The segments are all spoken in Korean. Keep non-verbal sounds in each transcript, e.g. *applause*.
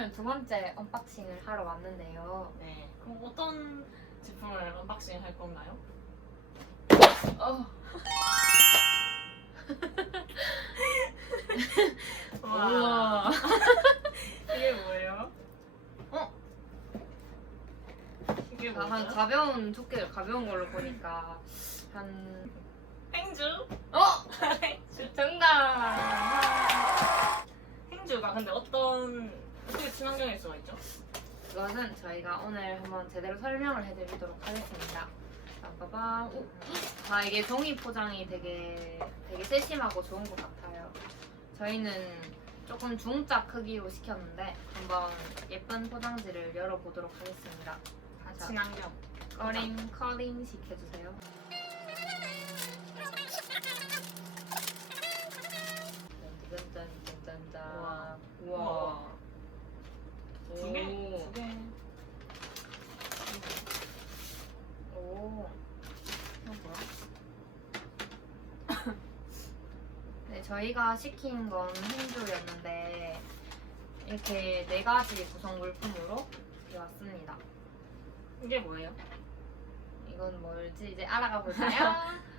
오늘 두 번째 언박싱을 하러 왔는데요. 네. 그럼 어떤 제품을 언박싱 할 건가요? 어, *laughs* 우와. *laughs* 이게 뭐예요? 어? 이게 아, 한? 가벼운 두께 가벼운 걸로 보니까 한 행주? 어? 이것은 저희가 오늘 한번 제대로 설명을 해드리도록 하겠습니다. 빠바밤. 오, 아 이게 종이 포장이 되게 되게 세심하고 좋은 것 같아요. 저희는 조금 중짜 크기로 시켰는데 한번 예쁜 포장지를 열어보도록 하겠습니다. 자, 친환경. 커링 커링 시켜주세요. 짠짠짠짠짠. 우와. 우와. 두 개. 오. 두 개. 오. 이거 뭐야? 네, 저희가 시킨 건 행주였는데 이렇게 네 가지 구성 물품으로 왔습니다. 이게 뭐예요? 이건 뭘지 이제 알아가 볼까요? *laughs*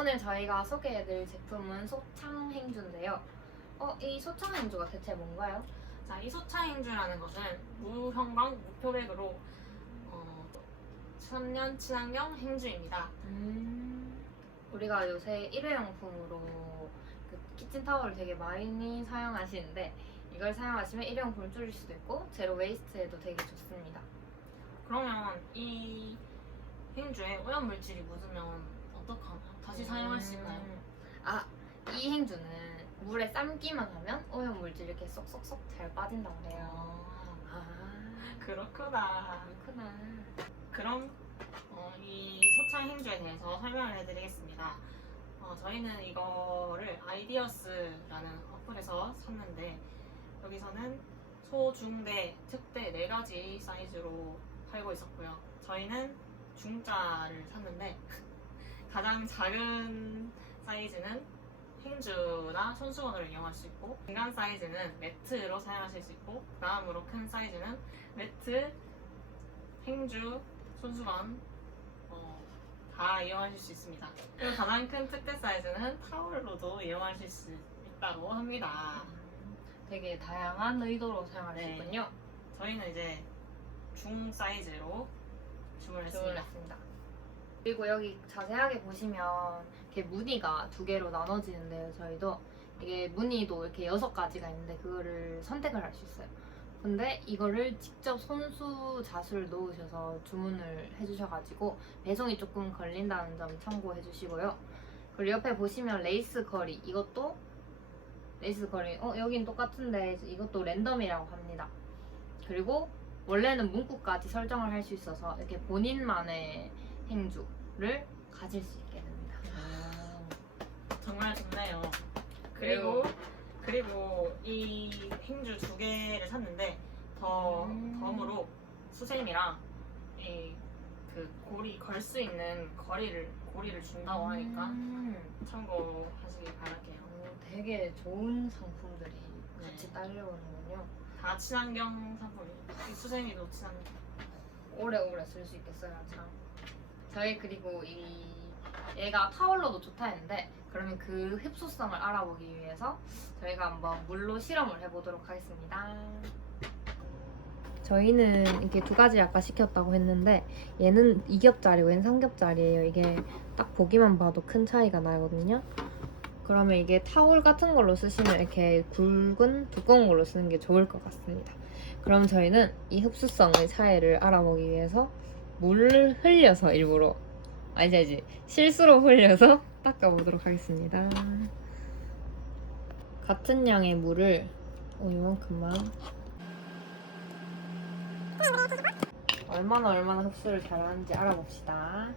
오늘 저희가 소개해드릴 제품은 소창 행주인데요. 어, 이 소창 행주가 대체 뭔가요? 자, 이 소차행주라는 것은 무형광 무표백으로 어, 천년 친환경 행주입니다. 음, 우리가 요새 일회용품으로 그 키친타월을 되게 많이 사용하시는데 이걸 사용하시면 일회용품을 줄일 수도 있고 제로 웨이스트에도 되게 좋습니다. 그러면 이 행주에 오염 물질이 묻으면 어떡하나? 다시 사용할 수 있나요? 음, 아, 이 행주는 물에 삶기만 하면 오염물질 이렇게 쏙쏙쏙 잘 빠진다고 해요. 아, 아, 그렇구나. 그렇구나. 그럼 어, 이 소창 행주에 대해서 설명을 해드리겠습니다. 어, 저희는 이거를 아이디어스라는 어플에서 샀는데 여기서는 소, 중, 대, 특대 네 가지 사이즈로 팔고 있었고요. 저희는 중자를 샀는데 가장 작은 사이즈는 행주나 손수건으로 이용할 수 있고 중간 사이즈는 매트로 사용하실 수 있고 그 다음으로 큰 사이즈는 매트, 행주, 손수건 어, 다 이용하실 수 있습니다. 그리고 가장 큰 특대 사이즈는 타월로도 이용하실 수 있다고 합니다. 되게 다양한 의도로 사용할 수 네. 있군요. 저희는 이제 중 사이즈로 주문을 주문을 했습니다. 했습니다. 그리고 여기 자세하게 보시면 이렇게 무늬가 두 개로 나눠지는데요. 저희도 이게 무늬도 이렇게 여섯 가지가 있는데 그거를 선택을 할 수 있어요. 근데 이거를 직접 손수 자수를 넣으셔서 주문을 해주셔가지고 배송이 조금 걸린다는 점 참고해 주시고요. 그리고 옆에 보시면 레이스 거리 이것도 레이스 거리 어 여긴 똑같은데 이것도 랜덤이라고 합니다. 그리고 원래는 문구까지 설정을 할 수 있어서 이렇게 본인만의 행주를 가질 수 있게 됩니다. 정말 좋네요. 그리고 그리고 이 행주 두 개를 샀는데 더 음. 덤으로 수세미랑 이그 고리 걸 수 있는 거리를 고리를 준다고 하니까 음, 참고하시길 바랄게요. 오, 되게 좋은 상품들이 같이 네. 딸려오는군요. 다 친환경 상품이에요. 이 수세미도 친환경. 오래오래 쓸 수 있겠어요, 참. 저희 그리고 이 얘가 타월로도 좋다 했는데 그러면 그 흡수성을 알아보기 위해서 저희가 한번 물로 실험을 해보도록 하겠습니다. 저희는 이렇게 두 가지 아까 시켰다고 했는데 얘는 2겹짜리고 얘는 3겹짜리예요. 이게 딱 보기만 봐도 큰 차이가 나거든요. 그러면 이게 타올 같은 걸로 쓰시면 이렇게 굵은 두꺼운 걸로 쓰는 게 좋을 것 같습니다. 그럼 저희는 이 흡수성의 차이를 알아보기 위해서 물을 흘려서 일부러 아니지 아니지 실수로 흘려서 *laughs* 닦아보도록 하겠습니다. 같은 양의 물을 어, 이만큼만 얼마나 얼마나 흡수를 잘하는지 알아봅시다.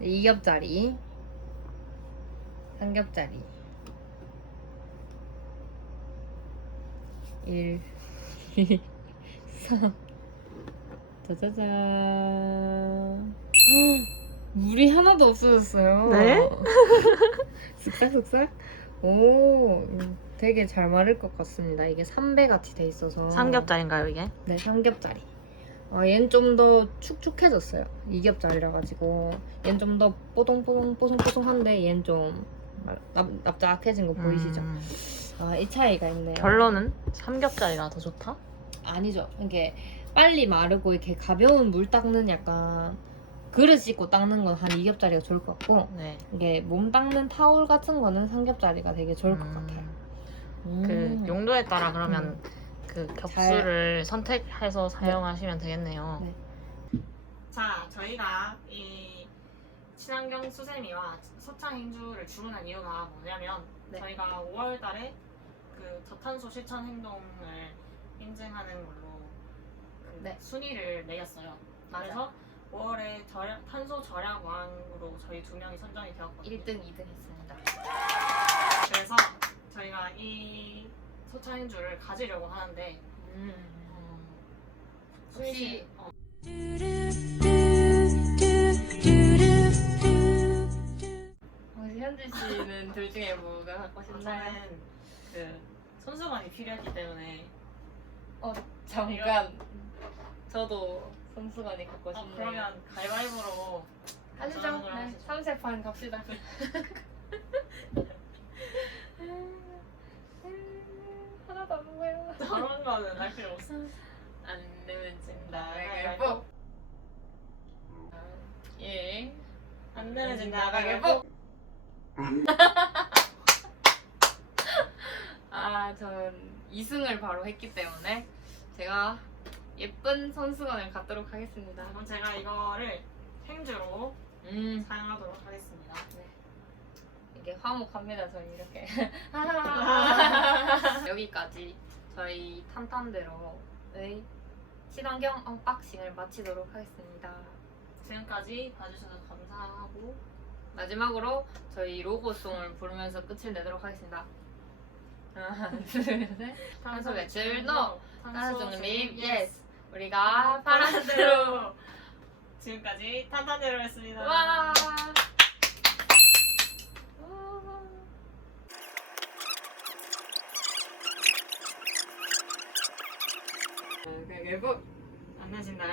2겹짜리 3겹짜리 1, 2, 3. 짜자잔. 물이 하나도 없어졌어요. 네? *laughs* 쓱싹쓱싹. 오, 음, 되게 잘 마를 것 같습니다. 이게 3배 같이 돼 있어서. 삼겹살인가요 이게? 네, 삼겹살이. 어, 얘는 좀 더 축축해졌어요. 이겹살이라 가지고 얘는 좀 더 뽀송뽀송 뽀송뽀송한데 얘는 좀 납, 납작해진 거 보이시죠? 음, 아, 이 차이가 있네요. 결론은 삼겹살이가 더 좋다? 아니죠. 이게 빨리 마르고 이렇게 가벼운 물 닦는 약간 그릇 씻고 닦는 건한 이겹살이가 좋을 것 같고 네. 이게 몸 닦는 타올 같은 거는 삼겹살이가 되게 좋을 것 음, 같아요. 그 음. 용도에 따라 그러면 그 겹수를 선택해서 사용하시면 되겠네요. 네. 자, 저희가 이 친환경 수세미와 소창 행주를 주문한 이유가 뭐냐면 네. 저희가 5월 달에 그 저탄소 실천 행동을 인증하는 걸로 그 네. 순위를 매겼어요. 그래서 5월에 절약, 탄소 절약 왕으로 저희 두 명이 선정이 되었거든요. 1등, 2등 했습니다. 그래서 저희가 이 소창 행주를 가지려고 하는데 음. 어, 혹시- 수희 어, 혹시 현지 씨는 둘 중에 뭐가 갖고 싶나요? 저는 그 손수건이 필요했기 때문에 어 잠깐 저도 손수건이 갖고 어, 싶네요. 그러면 가위바위보로 하시죠. 네, 하시죠. 삼세판 갑시다. *laughs* 하나도 안 보여. 저런 거는 할 필요 없어. 안 내면 진다. 가위바위보. 가위바위보. 예. 안 내면 진다. 가위바위보. *laughs* 아, 전 2승을 바로 했기 때문에 제가 예쁜 손수건을 갖도록 하겠습니다. 그럼 제가 이거를 행주로 음. 사용하도록 하겠습니다. 이게 화목합니다 저희 이렇게 *laughs* 여기까지 저희 탄탄대로의 친환경 언박싱을 마치도록 하겠습니다 지금까지 봐주셔서 감사하고 마지막으로 저희 로고송을 부르면서 끝을 내도록 하겠습니다 하나 둘셋. 탄소 배출 NO 탄소 중립 예스 우리가 바라는 대로. 지금까지 탄탄대로였습니다. 와. 가위바위보 안 내면 진다.